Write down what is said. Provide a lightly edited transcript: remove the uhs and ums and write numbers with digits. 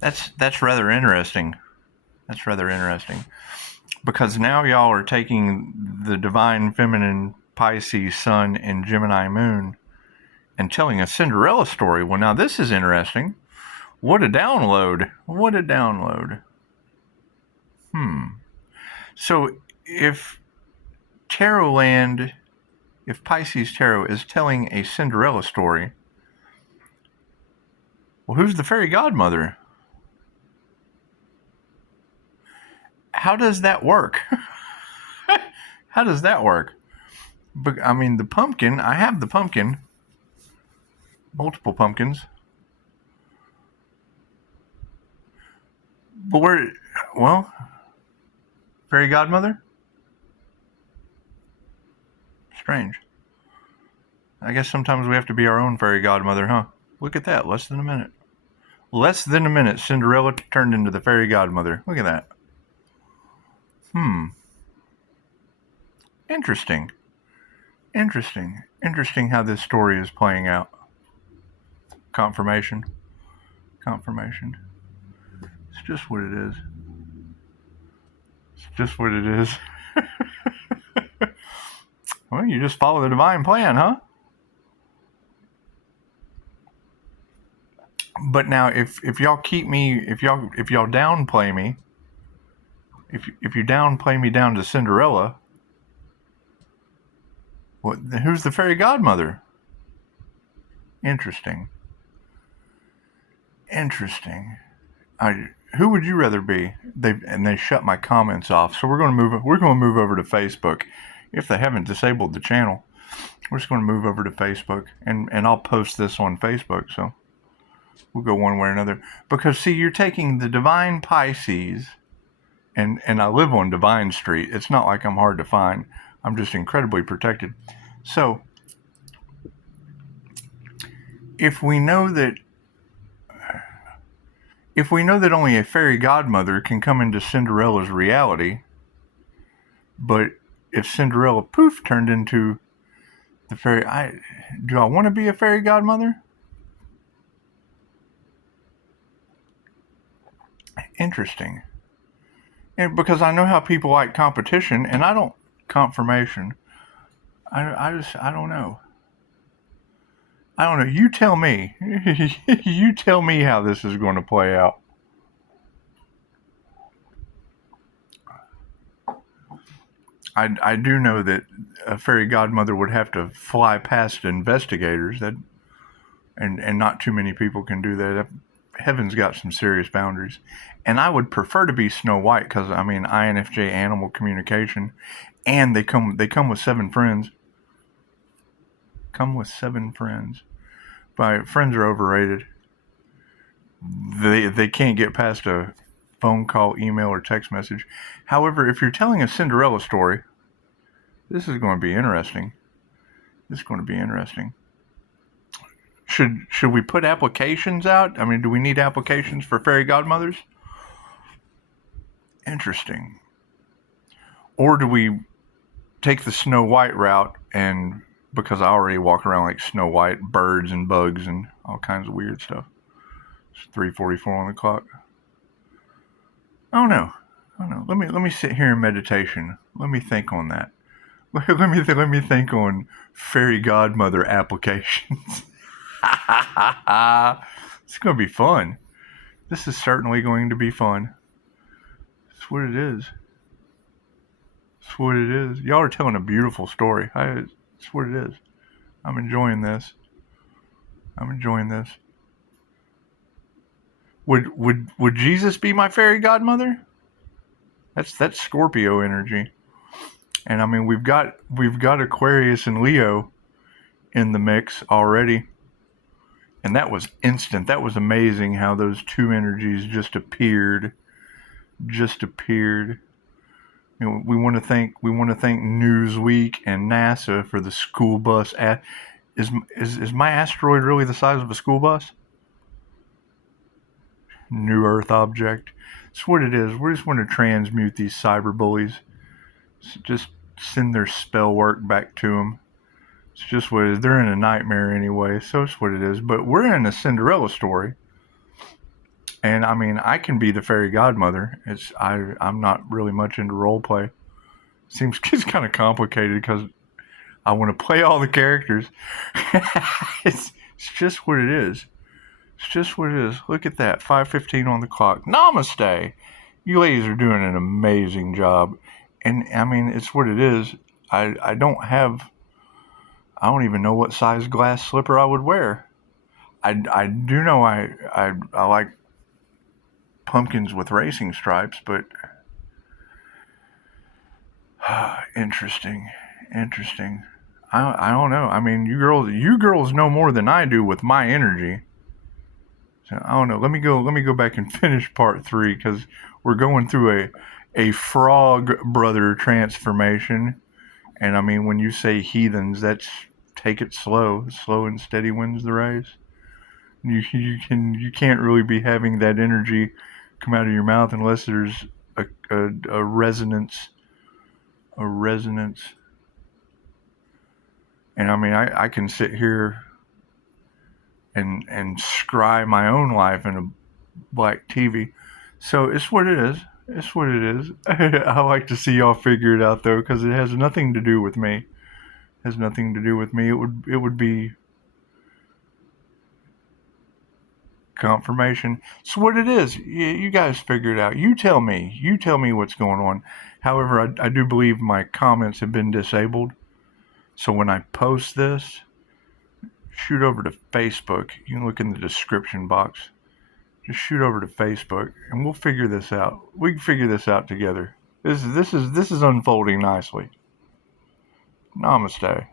That's rather interesting. That's rather interesting. Because now y'all are taking the divine feminine Pisces sun and Gemini moon and telling a Cinderella story. Well, now this is interesting. What a download. What a download. So if Tarot Land, if Pisces Tarot is telling a Cinderella story, well, who's the fairy godmother? How does that work? How does that work? But I mean, the pumpkin, I have the pumpkin, multiple pumpkins. But where, well, fairy godmother? Strange. I guess sometimes we have to be our own fairy godmother, huh? Look at that, less than a minute. Less than a minute, Cinderella turned into the fairy godmother. Look at that. Interesting. Interesting how this story is playing out. Confirmation. It's just what it is. It's just what it is. Well, you just follow the divine plan, huh? But now, if y'all keep me, if y'all downplay me, if you downplay me down to Cinderella, who's the fairy godmother? Interesting. Who would you rather be? They shut my comments off, so we're going to move over to Facebook. If they haven't disabled the channel, we're just going to move over to Facebook, and I'll post this on Facebook. So we'll go one way or another. Because see, you're taking the divine Pisces, and I live on Devine Street. It's not like I'm hard to find. I'm just incredibly protected. So if we know that only a fairy godmother can come into Cinderella's reality, but if Cinderella poof turned into the fairy, do I want to be a fairy godmother? Interesting. And because I know how people like competition, and I don't confirmation. I don't know. You tell me. You tell me how this is going to play out. I do know that a fairy godmother would have to fly past investigators, and not too many people can do that. Heaven's got some serious boundaries. And I would prefer to be Snow White because, I mean, INFJ animal communication, and they come with 7 friends. Come with 7 friends. But friends are overrated. They can't get past a phone call, email, or text message. However, if you're telling a Cinderella story, this is going to be interesting. Should we put applications out? I mean, do we need applications for fairy godmothers? Interesting. Or do we take the Snow White route, and because I already walk around like Snow White, birds and bugs and all kinds of weird stuff. It's 3:44 on the clock. Oh no. Let me sit here in meditation. Let me think on that. Let me think on fairy godmother applications. It's going to be fun. This is certainly going to be fun. That's what it is. Y'all are telling a beautiful story. That's what it is. I'm enjoying this. Would Jesus be my fairy godmother? That's Scorpio energy. And I mean, we've got Aquarius and Leo in the mix already. And that was instant. That was amazing how those two energies just appeared. You know, we want to thank Newsweek and NASA for the school bus. Is my asteroid really the size of a school bus? New Earth object. That's what it is. We just want to transmute these cyber bullies. Just send their spell work back to them. It's just what it is. They're in a nightmare anyway, so it's what it is. But we're in a Cinderella story. And I mean, I can be the fairy godmother. I'm not really much into role play. Seems it's kind of complicated because I want to play all the characters. It's just what it is. It's just what it is. Look at that, 5:15 on the clock. Namaste. You ladies are doing an amazing job, and I mean, it's what it is. I don't have. I don't even know what size glass slipper I would wear. I do know I like pumpkins with racing stripes, but interesting, interesting. I don't know. I mean, you girls know more than I do with my energy. So I don't know. Let me go back and finish part 3 because we're going through a frog brother transformation. And I mean, when you say heathens, that's take it slow. Slow and steady wins the race. You can't really be having that energy come out of your mouth unless there's a resonance, a resonance. And I mean, I can sit here and scry my own life in a black TV. So it's what it is. It's what it is. I like to see y'all figure it out though, because it has nothing to do with me. It has nothing to do with me. It would be confirmation. It's what it is. You guys figure it out. You tell me. You tell me what's going on. However, I do believe my comments have been disabled. So when I post this, shoot over to Facebook. You can look in the description box. Just shoot over to Facebook, and we'll figure this out. We can figure this out together. This is unfolding nicely. Namaste.